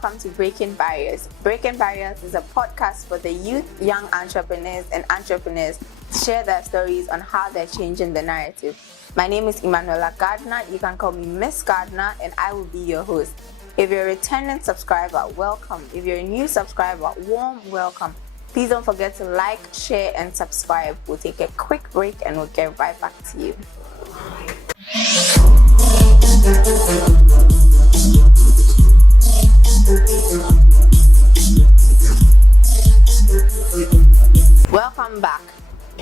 welcome to Breaking Barriers. Breaking Barriers is a podcast for the youth, young entrepreneurs, and entrepreneurs to share their stories on how they're changing the narrative. My name is Emmanuella Gardiner. You can call me Miss Gardiner, and I will be your host. If you're a returning subscriber, welcome. If you're a new subscriber, warm welcome. Please don't forget to like, share, and subscribe. We'll take a quick break and we'll get right back to you. Welcome back.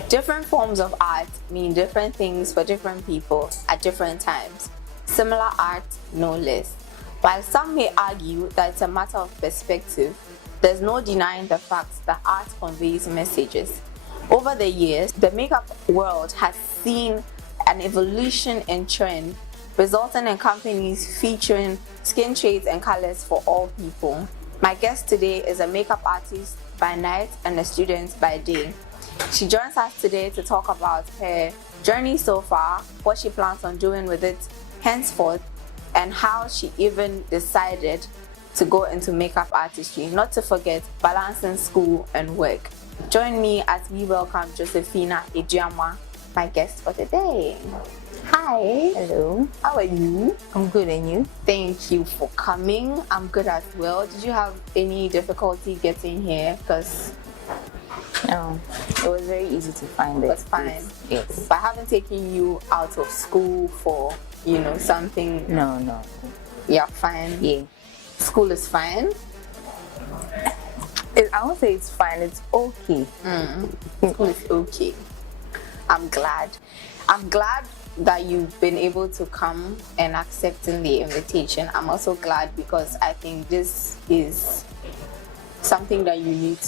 Different forms of art mean different things for different people at different times. Similar art, no less. While some may argue that it's a matter of perspective, there's no denying the fact that art conveys messages. Over the years, the makeup world has seen an evolution in trend, resulting in companies featuring skin shades and colors for all people. My guest today is a makeup artist by night and a student by day. She joins us today to talk about her journey so far, what she plans on doing with it henceforth, and how she even decided to go into makeup artistry, not to forget balancing school and work. Join me as we welcome Josephina, my guest for today. Hi. Hello. How are you? I'm good, and you? Thank you for coming. I'm good as well. Did you have any difficulty getting here? Because no, it was very easy to find it. It was fine. Yes. But I haven't taken you out of school for, something. No. You're fine. Yeah. School is fine. I won't say it's fine. It's okay. School is okay. I'm glad that you've been able to come and accepting the invitation. I'm also glad because I think this is something that in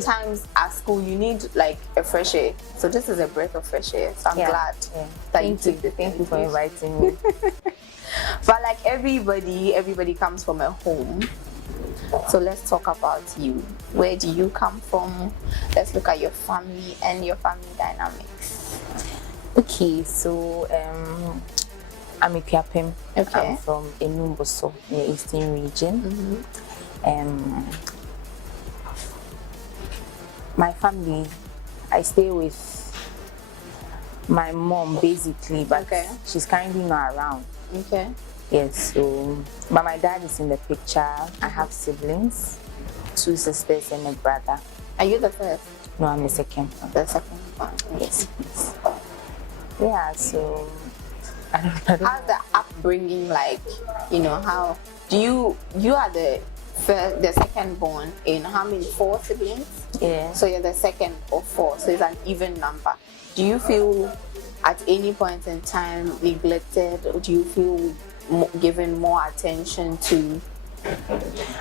times at school you need like a fresh air. So this is a breath of fresh air. So I'm glad that you took the Thank you for inviting me. But like everybody comes from a home. So let's talk about you. Where do you come from? Let's look at your family and your family dynamics. Okay, so I'm a Piapem. Okay. I'm from Enumboso, in the Eastern region. My family, I stay with my mom basically, but she's currently not around. Okay. Yes, but my dad is in the picture. I have siblings, 2 sisters and a brother. Are you the first? No, I'm the second one. The second one. Yes. Yeah, so I don't How's the upbringing like? How do you are the second born in how many? 4 siblings? Yeah. So you're the second of 4, so it's an even number. Do you feel at any point in time neglected, or do you feel given more attention to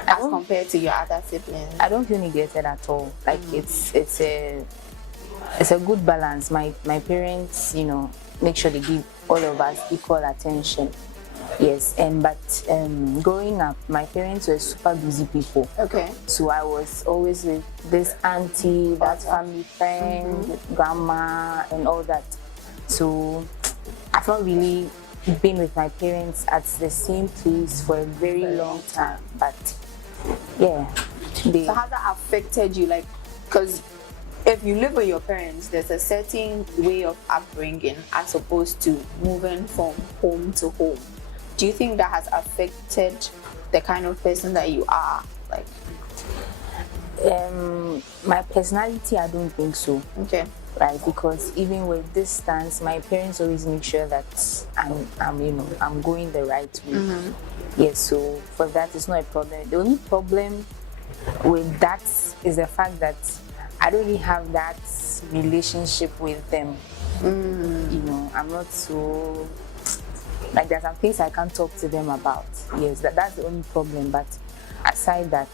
as compared to your other siblings? I don't feel neglected at all. Like it's a good balance. My parents, make sure they give all of us equal attention. Yes, but growing up, my parents were super busy people. Okay. So I was always with this auntie, that family friend, grandma, and all that. So I've not really been with my parents at the same place for a very long time. But yeah. So how that affected you? Like, because if you live with your parents, there's a certain way of upbringing as opposed to moving from home to home. Do you think that has affected the kind of person that you are? Like, my personality, I don't think so. Okay. Right, because even with distance, my parents always make sure that I'm going the right way. Yes, so for that, it's not a problem. The only problem with that is the fact that I don't really have that relationship with them. I'm not so like there's some things I can't talk to them about. Yes, that's the only problem. But aside that,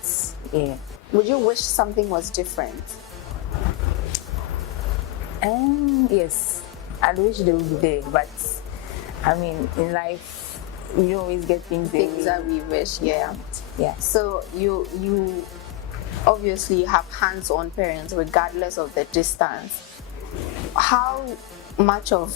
yeah. Would you wish something was different? Yes, I wish they would be there, but I mean, in life, we don't always get things that we wish. Yeah. So you obviously have hands-on parents, regardless of the distance. How much of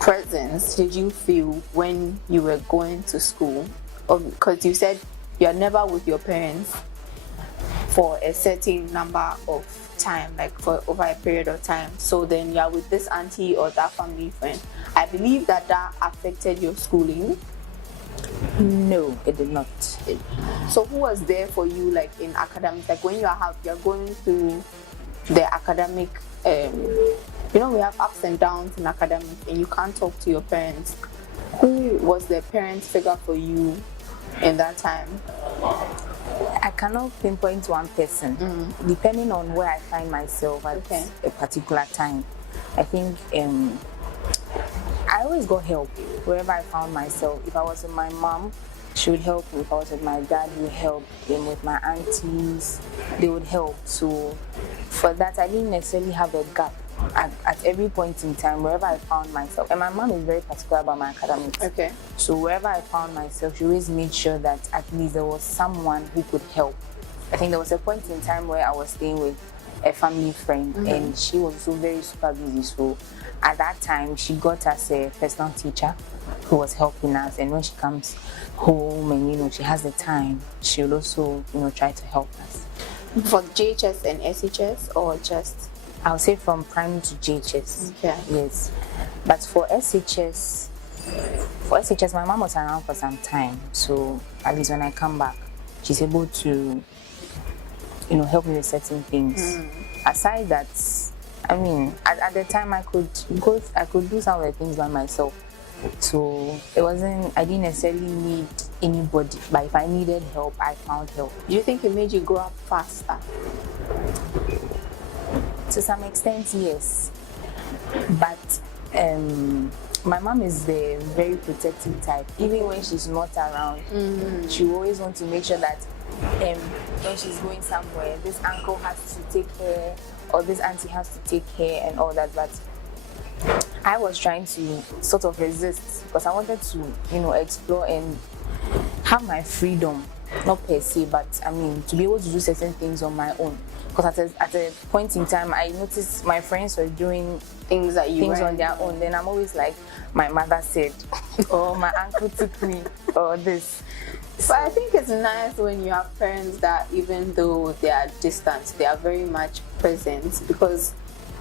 presence did you feel when you were going to school? Because you said you're never with your parents for a certain number of time, like for over a period of time. So then you're with this auntie or that family friend. I believe that affected your schooling. No, it did not. So who was there for you, like in academics? Like when you're going through the academic, we have ups and downs in academics, and you can't talk to your parents. Who was the parent figure for you in that time? I cannot pinpoint one person. Depending on where I find myself at a particular time. I think I always got help wherever I found myself. If I was with my mom, she would help me. If I was with my dad, he would help. Then with my aunties, they would help. So for that, I didn't necessarily have a gap at every point in time, wherever I found myself. And my mom is very particular about my academics. Okay. So wherever I found myself, she always made sure that at least there was someone who could help. I think there was a point in time where I was staying with a family friend, and she was so very super busy. So at that time, she got us a personal teacher who was helping us. And when she comes home and she has the time, she will also try to help us. For JHS and SHS, or just? I'll say from primary to JHS. Okay. Yes. But for SHS, my mom was around for some time. So at least when I come back, she's able to help me with certain things. Aside that, at the time I could do some of the things by myself. So I didn't necessarily need anybody, but if I needed help, I found help. Do you think it made you grow up faster? To some extent, yes. But my mom is the very protective type. Even when she's not around, she always wants to make sure that when she's going somewhere, this uncle has to take care, or this auntie has to take care, and all that. But I was trying to sort of resist, because I wanted to, explore and have my freedom, not per se, but to be able to do certain things on my own. Because at a point in time, I noticed my friends were doing things on their own. Then I'm always like, my mother said, or my uncle took me, or this. But I think it's nice when you have parents that, even though they are distant, they are very much present, because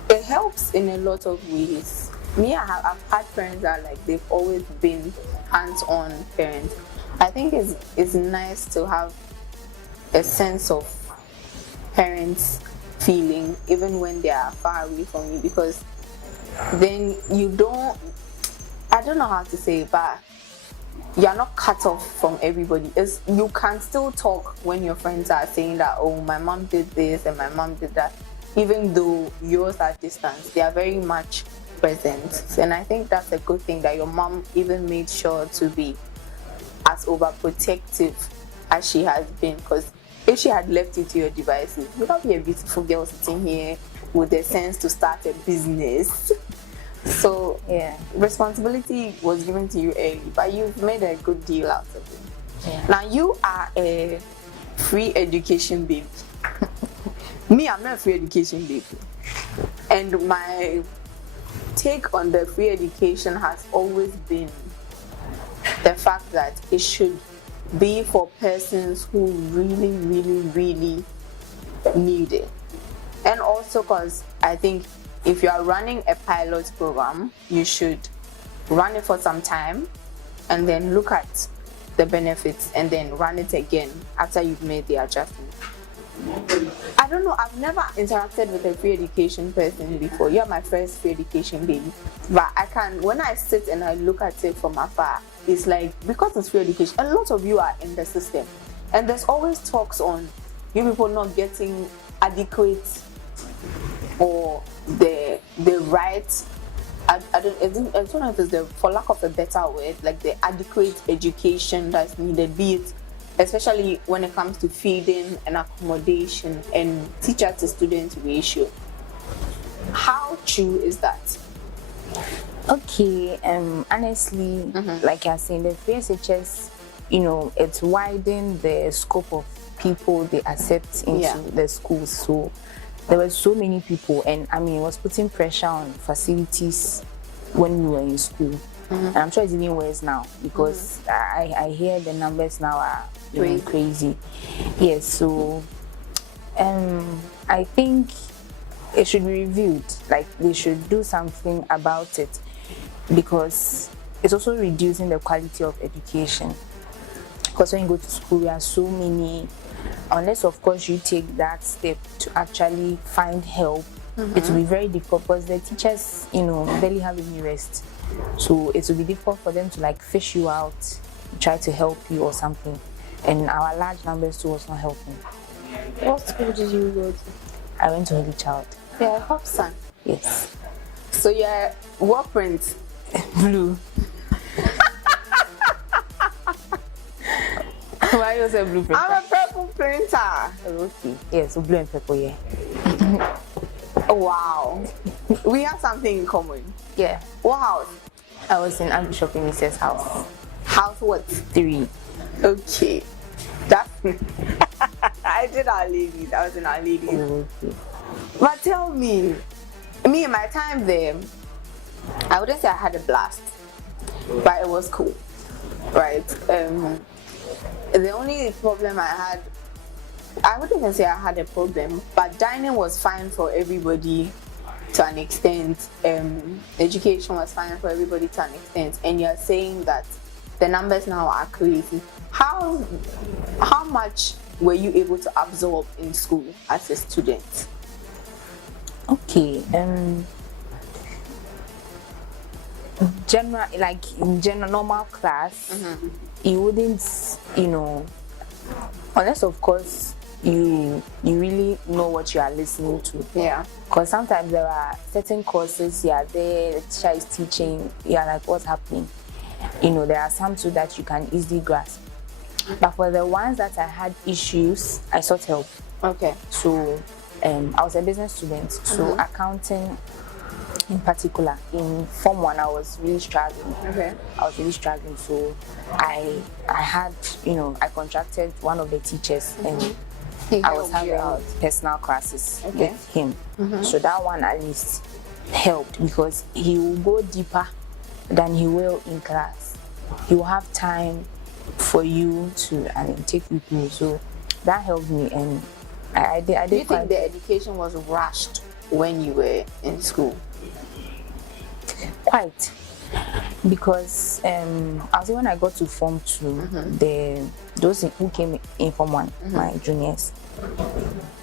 it helps in a lot of ways. I've had parents that they've always been hands-on parents. I think it's nice to have a sense of parents feeling even when they are far away from you, because then I don't know how to say it, but you're not cut off from everybody. You can still talk when your friends are saying that, oh, my mom did this and my mom did that. Even though yours are distant, they are very much present. And I think that's a good thing, that your mom even made sure to be as overprotective as she has been. Because if she had left you to your devices, you would not be a beautiful girl sitting here with the sense to start a business. So yeah, responsibility was given to you early, but you've made a good deal out of it. Yeah. Now you are a free education baby. Me, I'm not a free education baby. And my take on the free education has always been the fact that it should be for persons who really, really, really need it. And also because I think if you are running a pilot program, you should run it for some time and then look at the benefits and then run it again after you've made the adjustment. I don't know, I've never interacted with a free education person before. You're my first free education baby. But when I sit and I look at it from afar, it's like, because it's free education, a lot of you are in the system. And there's always talks on you people not getting adequate or the right, I don't know if it's for lack of a better word, like the adequate education that's needed, be it especially when it comes to feeding and accommodation and teacher to student ratio. How true is that? Okay, honestly, like you're saying, the PSHS, it's widened the scope of people they accept into the schools. So there were so many people, and it was putting pressure on facilities when we were in school. And I'm sure it's even worse now because I hear the numbers now are crazy. Yes, so I think it should be reviewed. Like they should do something about it because it's also reducing the quality of education. Because when you go to school, there are so many, unless of course you take that step to actually find help, it will be very difficult because the teachers, barely have any rest. So it will be difficult for them to like fish you out, try to help you or something. And our large numbers too was not helping. What school did you go to? I went to Holy Child. Yeah, Hobson. Yes. So you're what print? Blue. Why was a blue printer? I'm a purple printer. Oh, okay. Yeah, so blue and purple, yeah. Wow. We have something in common. Yeah. What house? I was in Artistry Mrs. house. House what? 3. Okay. That's I did Our Ladies. I was in Our Ladies. Oh, okay. But tell me in my time there, I wouldn't say I had a blast, but it was cool, right? The only problem I wouldn't even say I had a problem, but dining was fine for everybody to an extent. Education was fine for everybody to an extent, and you're saying that the numbers now are crazy. How much were you able to absorb in school as a student? Okay. General normal class, you wouldn't, unless of course you really know what you are listening to. Yeah. Because sometimes there are certain courses you are there, the teacher is teaching, you are like, what's happening? There are some too that you can easily grasp. But for the ones that I had issues, I sought help. Okay. So I was a business student, so accounting in particular, in Form 1, I was really struggling. Okay. I was really struggling, so I had, I contracted one of the teachers and I was having personal classes with him. So that one at least helped because he will go deeper than he will in class. He will have time for you to take you through. So that helped me, and I did. Do you think the education was rushed when you were in school? Quite, because I was when I got to Form 2, those who came in Form 1, my juniors,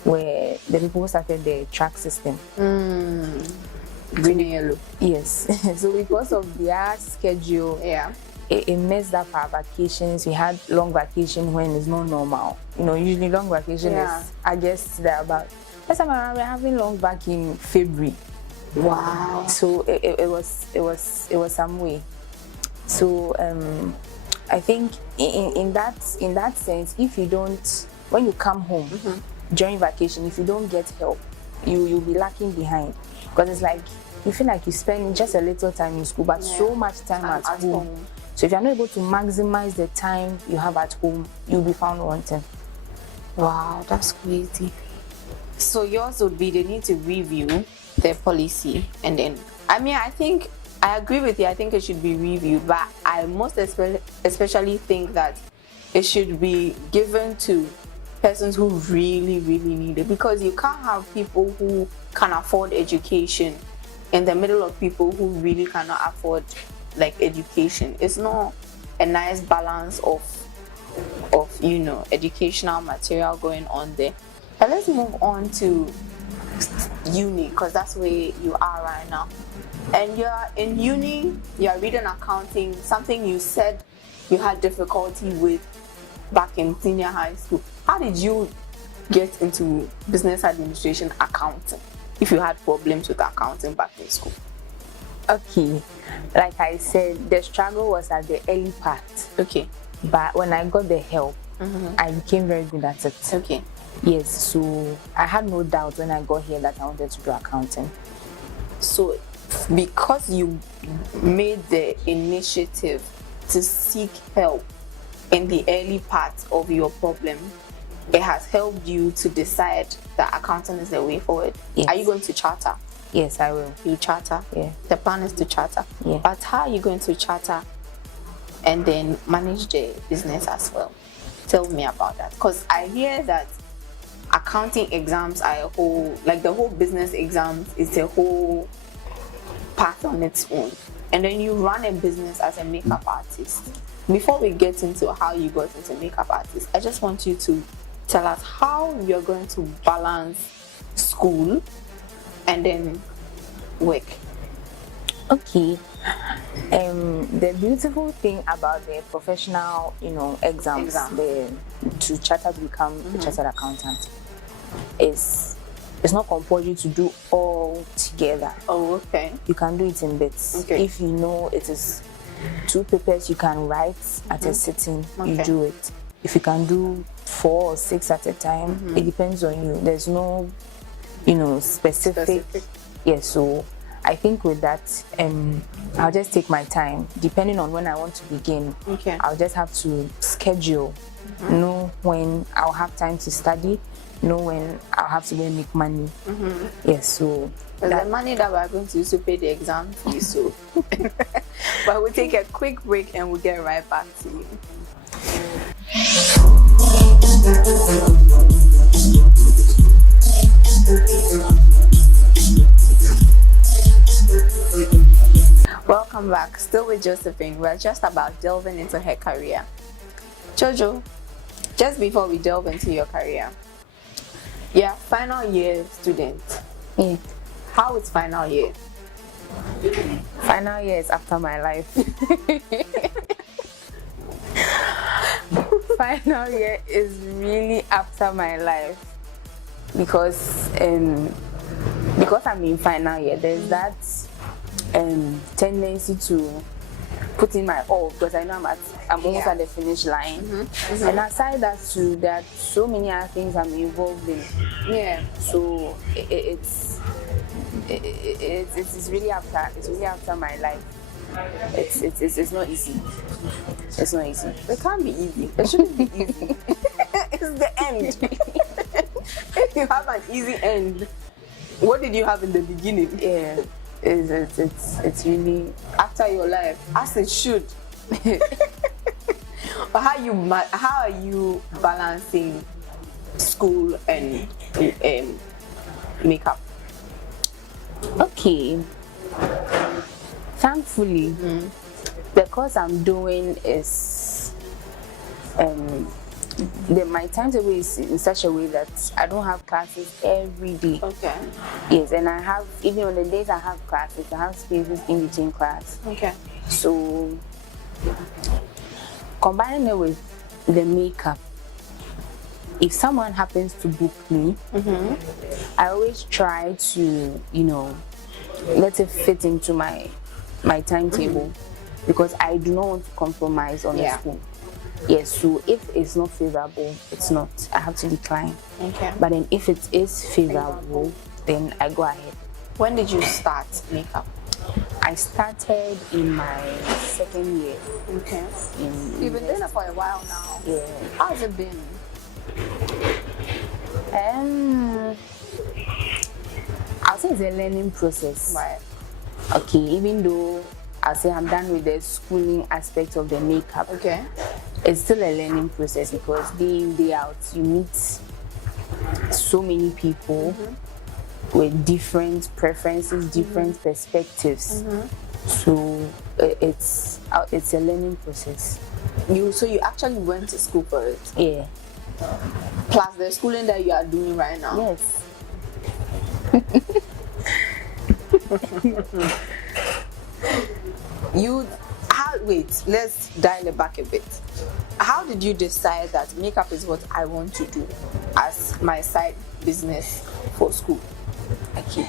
were the people who started the track system. Green and yellow. Yes. So because of their schedule, it messed up our vacations. We had long vacation when it's not normal. Usually long vacation is, I guess, they're about. Last time around, we're having long vac in February. Wow. So it was some way. So I think in that sense, if you don't, when you come home during vacation, if you don't get help, you'll be lacking behind, because it's like you feel like you spend just a little time in school, but so much time at home. So if you're not able to maximize the time you have at home, you'll be found wanting. Wow, that's crazy. So yours would be they need to review their policy, and then I think I agree with you. I think it should be reviewed, but I most especially think that it should be given to persons who really need it, because you can't have people who can afford education in the middle of people who really cannot afford education. It's not a nice balance of educational material going on there. But let's move on to uni, because that's where you are right now. And you're in uni, you're reading accounting, something you said you had difficulty with back in senior high school. How did you get into business administration accounting if you had problems with accounting back in school? Okay, like I said, the struggle was at the early part. Okay. But when I got the help, I became very good at it. Okay. Yes, so I had no doubt when I got here that I wanted to do accounting. So because you made the initiative to seek help in the early part of your problem, it has helped you to decide that accounting is the way forward. Yes. Are you going to charter? Yes, I will. You charter? Yeah. The plan is to charter. Yeah. But how are you going to charter and then manage the business as well? Tell me about that. Because I hear that accounting exams are a whole, like the whole business exams is a whole path on its own. And then you run a business as a makeup artist. Before we get into how you got into makeup artist, I just want you to tell us how you're going to balance school and then work. Okay. The beautiful thing about the professional, exams, to charter to become a chartered accountant, is it's not compulsory to do all together. Oh, okay. You can do it in bits. Okay. If you know it is 2 papers you can write at a sitting, you do it. If you can do 4 or 6 at a time, it depends on you. There's no, specific. Yes, so I think with that, I'll just take my time. Depending on when I want to begin, I'll just have to schedule, know when I'll have time to study, know when I'll have to go and make money. Yes, so the money that we're going to use to pay the exam fees. So, but we'll take a quick break and we'll get right back to you. Welcome back. Still with Josephine. We're just about delving into her career. Jojo, just before we delve into your career, yeah, final year student. yeah. How is final year? Final year is after my life. Final year is really after my life because I'm in final year. There's that tendency to put in my all because I know I'm almost at the finish line. And aside that too, there are so many other things I'm involved in. Yeah. So it's really after my life. It's not easy. It's not easy. It can't be easy. It shouldn't be easy. It's the end. If you have an easy end, what did you have in the beginning? Yeah. It's really After your life, as it should. But how are you balancing school and makeup? okay. Thankfully, the course I'm doing is my timetable is in such a way that I don't have classes every day. Okay. Yes, and I have, even on the days I have classes, I have spaces in between class. Okay. So combining it with the makeup, if someone happens to book me, I always try to, let it fit into my timetable because I do not want to compromise on the school. Yes, so if it's not favorable, it's not. I have to decline. Okay. But then if it is favorable, then I go ahead. When did you start makeup? I started in my 2nd year. Okay. You've been doing it for a while now. Yeah. How's it been? I'll say it's a learning process. Right. Okay, even though I'll say I'm done with the schooling aspect of the makeup. Okay. It's still a learning process because day in, day out, you meet so many people with different preferences, different perspectives. So it's a learning process. So you actually went to school for it? Yeah. Plus the schooling that you are doing right now? Yes. Wait, let's dial it back a bit. How did you decide that makeup is what I want to do as my side business for school? Okay.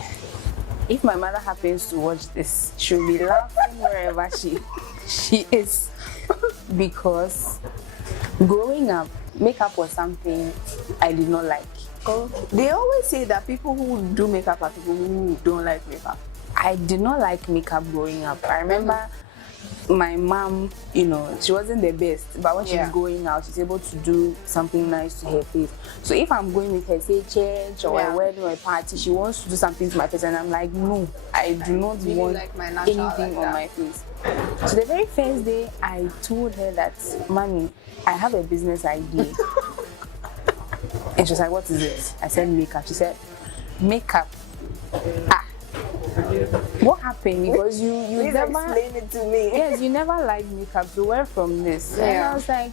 If my mother happens to watch this, she'll be laughing wherever she is. Because growing up, makeup was something I did not like. They always say that people who do makeup are people who don't like makeup. I did not like makeup growing up. I remember my mom, she wasn't the best, but when she's Yeah. going out, she's able to do something nice to her face. So if I'm going with her, say church or Yeah. a wedding or a party, she wants to do something to my face, and I'm like, no, I do not Really want like my natural anything like on that. my face. So the very first day, I told her that, Mommy, I have a business idea. And she was like, what is it? I said, makeup. She said, makeup. What happened? Because you Please never explain it to me. yes, you never liked makeup, so where from this? And Yeah. I was like,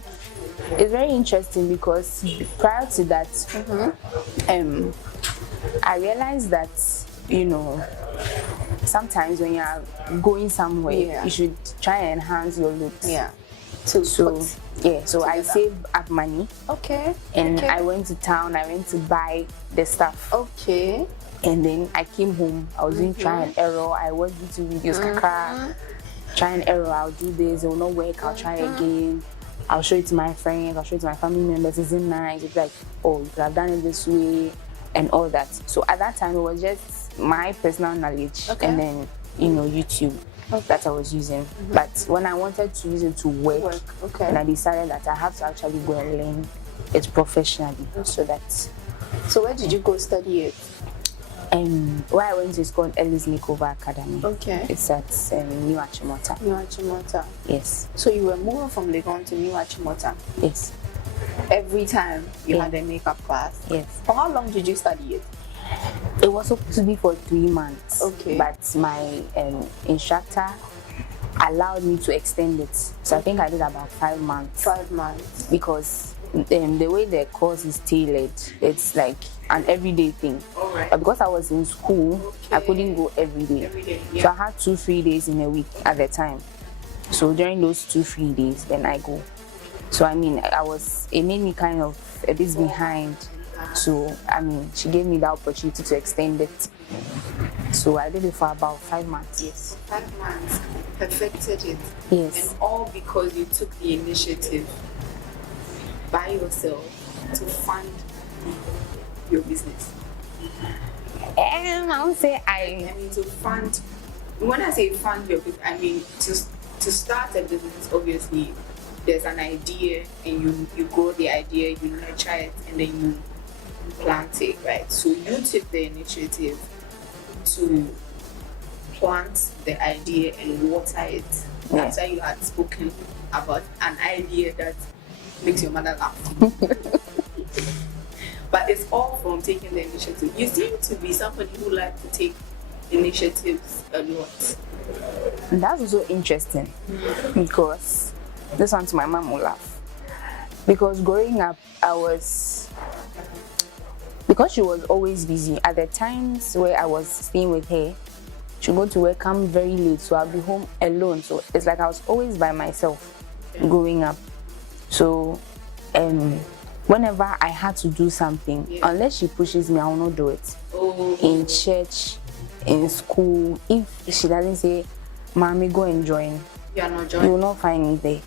it's very interesting because prior to that, I realized that, sometimes when you're going somewhere, Yeah. you should try and enhance your looks. Yeah. So So I saved up money okay. and okay. I went to town, I went to buy the stuff. Okay. And then I came home, I was doing try and error, I watched YouTube videos, try and error, I'll do this, it will not work, I'll try again, I'll show it to my friends, I'll show it to my family members, is it nice? It's like, oh, you could have done it this way, and all that. So at that time, it was just my personal knowledge, Okay. and then, YouTube that I was using. But when I wanted to use it to work, Okay. and I decided that I have to actually go and learn it professionally, so that So where did you go study it? where I went to is called Ellie's Makeover Academy. Okay. It's at New Achimota. New Achimota. Yes, So you were moving from Legon to New Achimota. yes, Every time you Yeah. had a makeup class. yes. For how long did you study it? It was supposed to be for 3 months. Okay. But my instructor allowed me to extend it. So I think I did about 5 months. 5 months. Because the way the course is tailored, it's like an everyday thing. Alright. But because I was in school, I Okay. couldn't go every day. Every day, So I had 2 free days in a week at the time. So during those 2 free days, then I go. So it made me kind of a bit behind. So she gave me the opportunity to extend it. So I did it for about 5 months. Yes. 5 months. Perfected it. Yes. And all because you took the initiative by yourself to fund your business. I would say I mean, to fund. When I say fund your business, I mean to start a business. Obviously, there's an idea, and you grow the idea, you nurture it, and then you plant it, right? So you took the initiative to plant the idea and water it. That's why you had spoken about an idea that makes your mother laugh. But it's all from taking the initiative. You seem to be somebody who likes to take initiatives a lot. And that's also interesting because this one to my mom will laugh. Because growing up, because she was always busy. At the times where I was staying with her, she'd go to work, come very late, so I'll be home alone. So it's like I was always by myself growing up. So whenever I had to do something, unless she pushes me, I will not do it. Oh. In church, in school, if she doesn't say, Mommy, go and join, You are not you joining. will not find me there.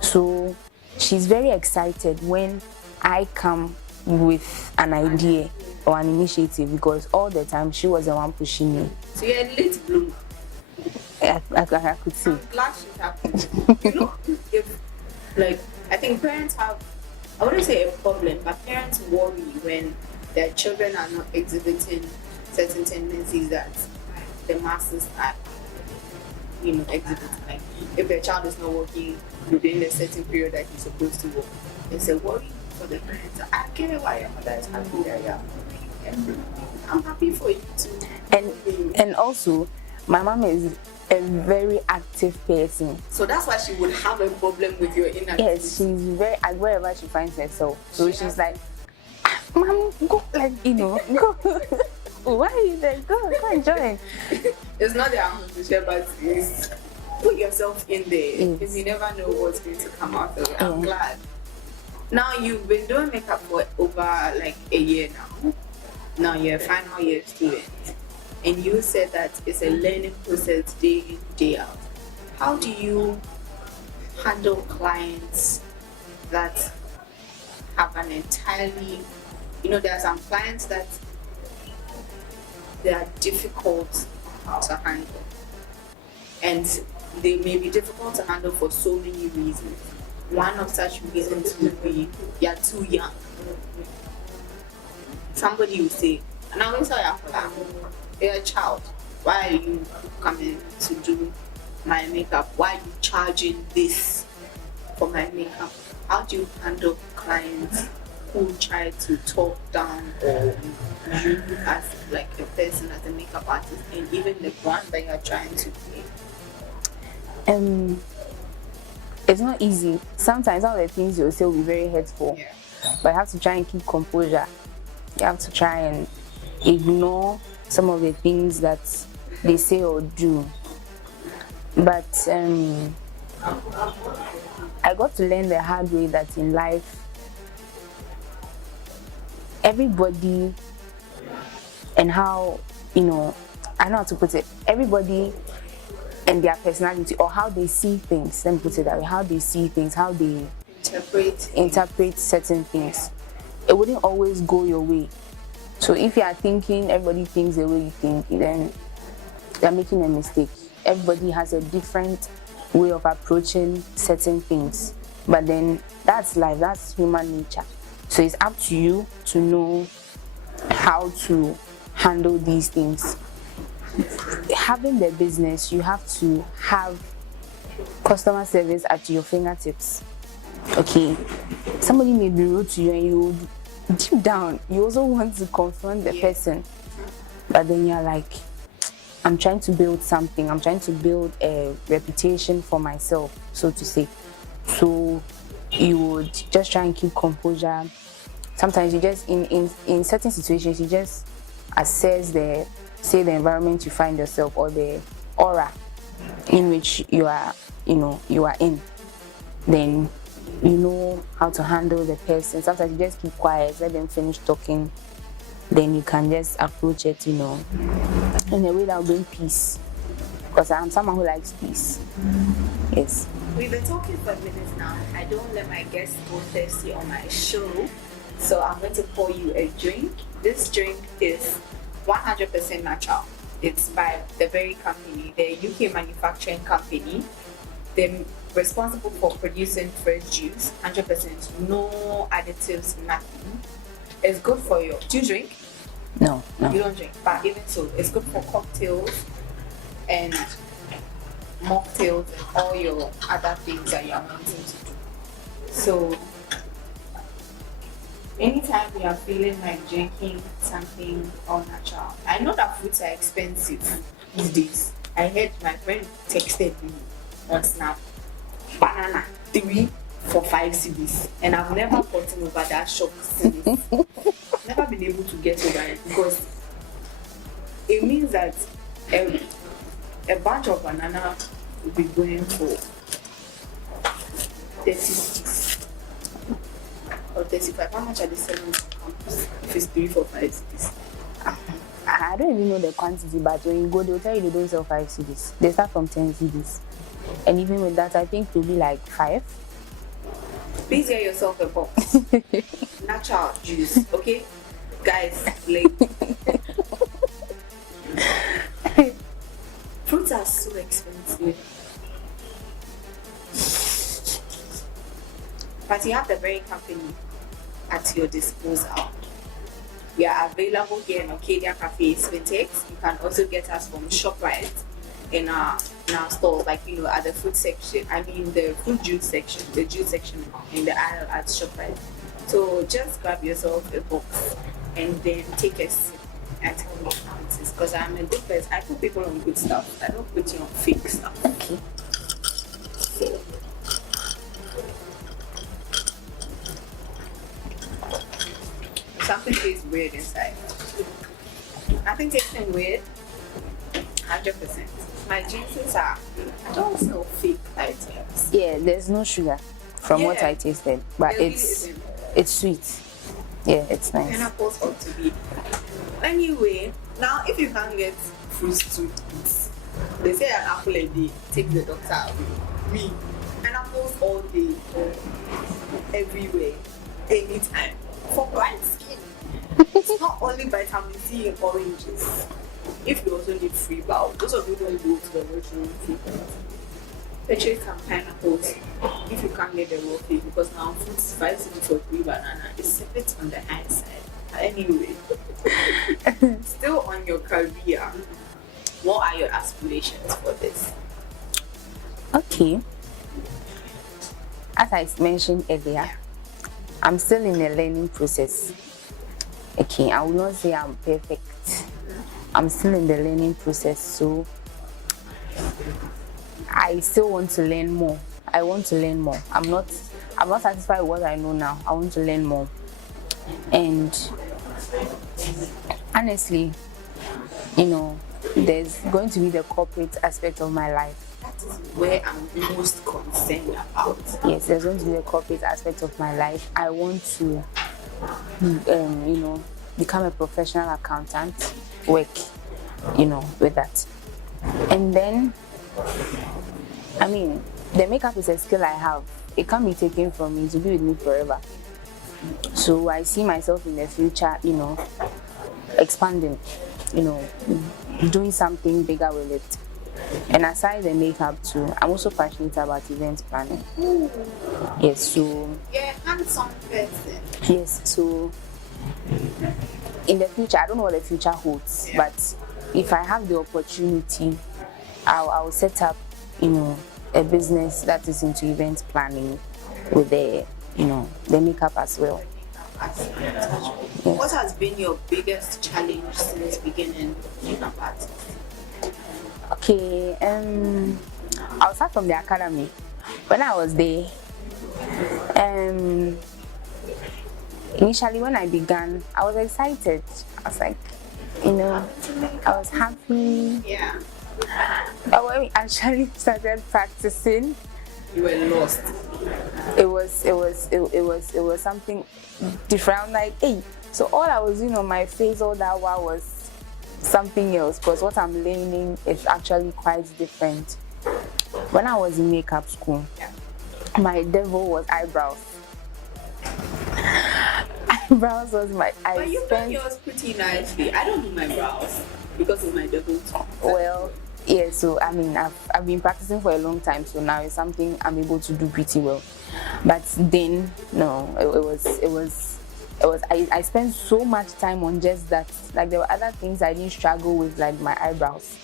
So she's very excited when I come with an idea or an initiative, because all the time she was the one pushing me. So you're a late bloomer. I could see. I'm glad she's happy. If I think parents have, I wouldn't say a problem, but parents worry when their children are not exhibiting certain tendencies that the masses are, exhibiting. Like if their child is not working within a certain period that he's supposed to work, it's a worry for the parents. I get it why your mother is happy that you're working. I'm happy for you too. And also, my mom is a very active person. So that's why she would have a problem with your inactivity. Yes, she's very wherever she finds herself. So she's like, Mom, go, go. Why are you there? Go and join. It's not that I'm to share, but it's put yourself in there Yes. because you never know what's going to come out of it. I'm glad. Now you've been doing makeup for over like a year now. Now you're a final year student, and you said that it's a learning process day in, day out. How do you handle clients that have an entirely, there are some clients that they are difficult to handle, and they may be difficult to handle for so many reasons. One of such reasons would be you're too young. Somebody will say, and I always tell you're a child. Why are you coming to do my makeup? Why are you charging this for my makeup? How do you handle clients who try to talk down or you as like a person, as a makeup artist, and even the brand that you're trying to play? It's not easy. Sometimes all the things you'll say will be very hurtful, but you have to try and keep composure. You have to try and ignore some of the things that they say or do. But I got to learn the hard way that in life, everybody and how, I know how to put it, everybody and their personality or how they see things, let me put it that way, how they see things, how they interpret certain things. It wouldn't always go your way. So if you are thinking everybody thinks the way you think, then you're making a mistake. Everybody has a different way of approaching certain things. But then that's life, that's human nature. So it's up to you to know how to handle these things. Having the business, you have to have customer service at your fingertips. Okay, somebody may be rude to you and you deep down you also want to confront the person, but then you're like, I'm trying to build something, I'm trying to build a reputation for myself, so to say. So you would just try and keep composure. Sometimes you just in certain situations you just assess the environment you find yourself or the aura in which you are in. Then you know how to handle the person. Sometimes you just keep quiet, let them finish talking, then you can just approach it, in a way that will bring peace. Because I'm someone who likes peace. Yes. We've been talking for minutes now. I don't let my guests go thirsty on my show, so I'm going to pour you a drink. This drink is 100% natural. It's by the very company, the UK manufacturing company. They're responsible for producing fresh juice, 100%, no additives, nothing. It's good for you. Do you drink? No. You don't drink, but even so, it's good for cocktails and mocktails and all your other things that you're wanting to do. So, anytime you are feeling like drinking something all natural, I know that fruits are expensive these days. I heard my friend texted me on Snap, banana 3 for 5 cedis, and I've never gotten over that shock since. I've never been able to get over it because it means that a bunch of banana will be going for 30 cedis or 35. How much are they selling on campus if it's 3 for 5 cedis? I don't even know the quantity, but when you go, they'll tell you they don't sell 5 cedis. They start from 10 cedis. And even with that, I think it'll be like 5. Please get yourself a box. Natural juice, okay? Guys, like, fruits are so expensive. But you have the very company at your disposal. We are available here in Arcadia Cafes Vintex. You can also get us from ShopRite in our stores, like at the fruit section. The fruit juice section, the juice section in the aisle at ShopRite. So just grab yourself a box and then take a sip and tell me how it is. Because I'm a good person. I put people on good stuff. I don't put you on fake stuff. Okay. So, something tastes weird inside. Nothing tasting weird. 100%. My juices I don't smell fake items. Yeah, there's no sugar from what I tasted, but it's sweet. Yeah, it's nice. Pineapples ought to be. Anyway, now if you can't get fruits to eat, they say an apple a day, take the doctor away. Me, pineapples all day, everywhere, anytime. For bright skin. It's not only vitamin C in oranges. If you also need free bowel, those of you who don't go to the restaurant, purchase some pineapples if you can't get the raw fish, because now food is 5 cents for 3 banana. It's a bit on the high side. Anyway, still on your career, what are your aspirations for this? Okay. As I mentioned earlier, I'm still in the learning process. Okay, I will not say I'm perfect. I'm still in the learning process, so I still want to learn more. I want to learn more. I'm not satisfied with what I know now. I want to learn more. And honestly, there's going to be the corporate aspect of my life. That is where I'm most concerned about. Yes, there's going to be the corporate aspect of my life. I want to, become a professional accountant, work, with that. And then, the makeup is a skill I have. It can't be taken from me, to be with me forever. So I see myself in the future, expanding, doing something bigger with it. And aside the makeup too, I'm also passionate about event planning. Yes, so yeah, hands-on person. Yes, so in the future, I don't know what the future holds, but if I have the opportunity, I'll set up, a business that is into event planning with the makeup as well. What has been your biggest challenge since beginning makeup artist? Okay, I'll start from the academy. When I was there, initially when I began, I was excited. I was like, I was happy. Yeah. But when we actually started practicing, you were lost. It was something different. I'm like, hey. So all I was doing on my face all that while was something else, because what I'm learning is actually quite different. When I was in makeup school, my devil was eyebrows. Eyebrows was my. But you done yours pretty nicely. I don't do my brows because it's my devil too. Well, yeah. So I've been practicing for a long time, so now it's something I'm able to do pretty well. But then no, it was. I spent so much time on just that. Like there were other things I didn't struggle with, like my eyebrows.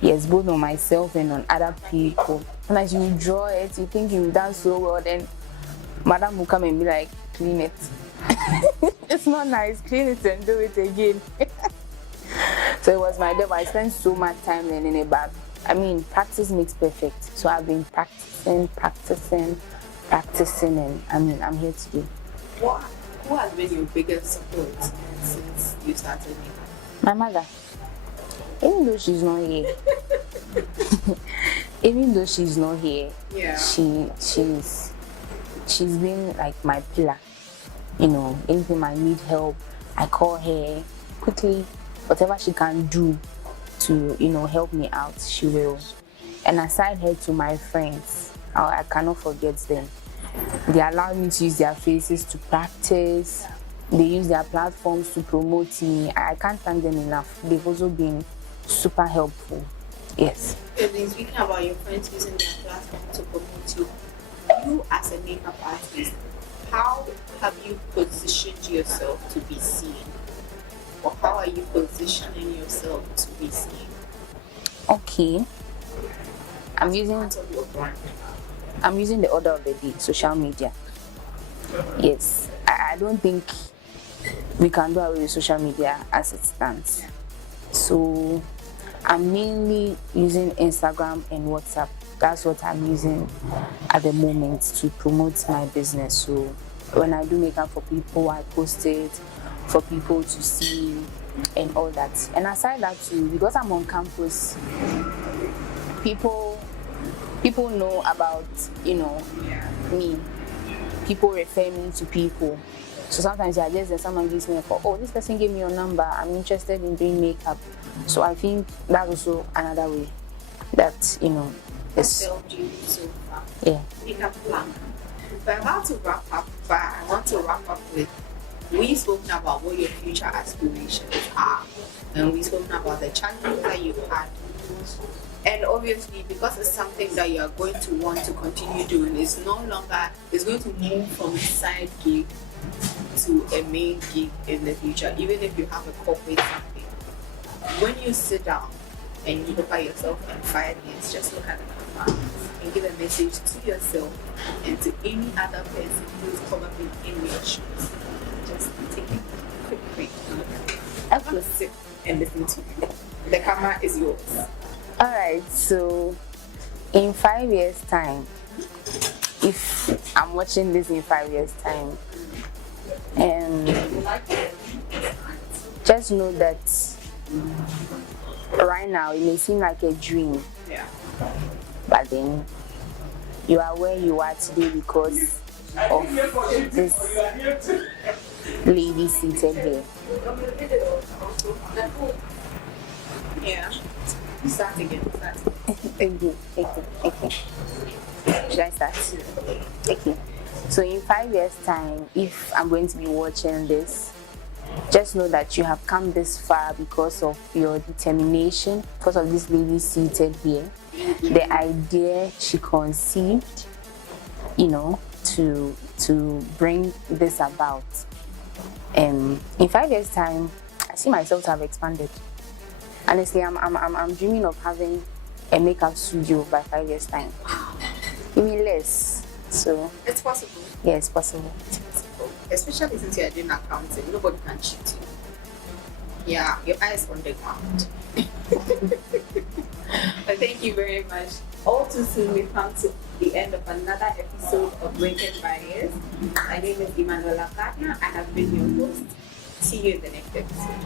Yes, both on myself and on other people. And as you draw it, you think you've done so well, then madam will come and be like, clean it. It's not nice, clean it and do it again. So it was my devil. I spent so much time learning it, but practice makes perfect. So I've been practicing, and I'm here today. Who has been your biggest support since you started makeup? My mother. Even though she's not here. She's been like my pillar. Anytime I need help, I call her quickly. Whatever she can do to, help me out, she will. And aside her, to my friends, I cannot forget them. They allow me to use their faces to practice. They use their platforms to promote me. I can't thank them enough. They've also been super helpful. Yes. You've been speaking about your friends using their platform to promote you. You as a makeup artist, how have you positioned yourself to be seen? Or how are you positioning yourself to be seen? Okay. I'm using the order of the day, social media. Yes. I don't think we can do away with social media as it stands. So I'm mainly using Instagram and WhatsApp. That's what I'm using at the moment to promote my business. So when I do makeup for people, I post it for people to see and all that. And aside that too, because I'm on campus, people know about, me. People refer me to people. So sometimes I guess that someone gives me a call, this person gave me your number, I'm interested in doing makeup. So I think that's also another way that, It's helped you so far. Yeah. Makeup plan. We're about to wrap up, but I want to wrap up with, we've spoken about what your future aspirations are, and we've spoken about the challenges that you've had. And obviously, because it's something that you are going to want to continue doing, it's going to move from a side gig to a main gig in the future, even if you have a corporate something. When you sit down and you look at yourself in 5 years, just look at the camera and give a message to yourself and to any other person who's probably in your shoes. Just take a quick break. Okay. Sit and listen to you. The camera is yours. Alright, so in 5 years' time, if I'm watching this in 5 years' time, and just know that right now it may seem like a dream, Yeah. but then you are where you are today because of this lady seated here. Yeah. Start again. Okay. Should I start? Okay. So in 5 years' time, if I'm going to be watching this, just know that you have come this far because of your determination, because of this lady seated here, the idea she conceived, to bring this about. In 5 years' time, I see myself to have expanded. Honestly, I'm dreaming of having a makeup studio by 5 years' time. Even less. So It's possible. yeah, it's possible. Especially since you're doing accounting, nobody can cheat you. Yeah, your eyes on the ground. But thank you very much. All too soon, we've come to the end of another episode of Breaking Barriers. My name is Emmanuella Gardiner. I have been your host. See you in the next episode.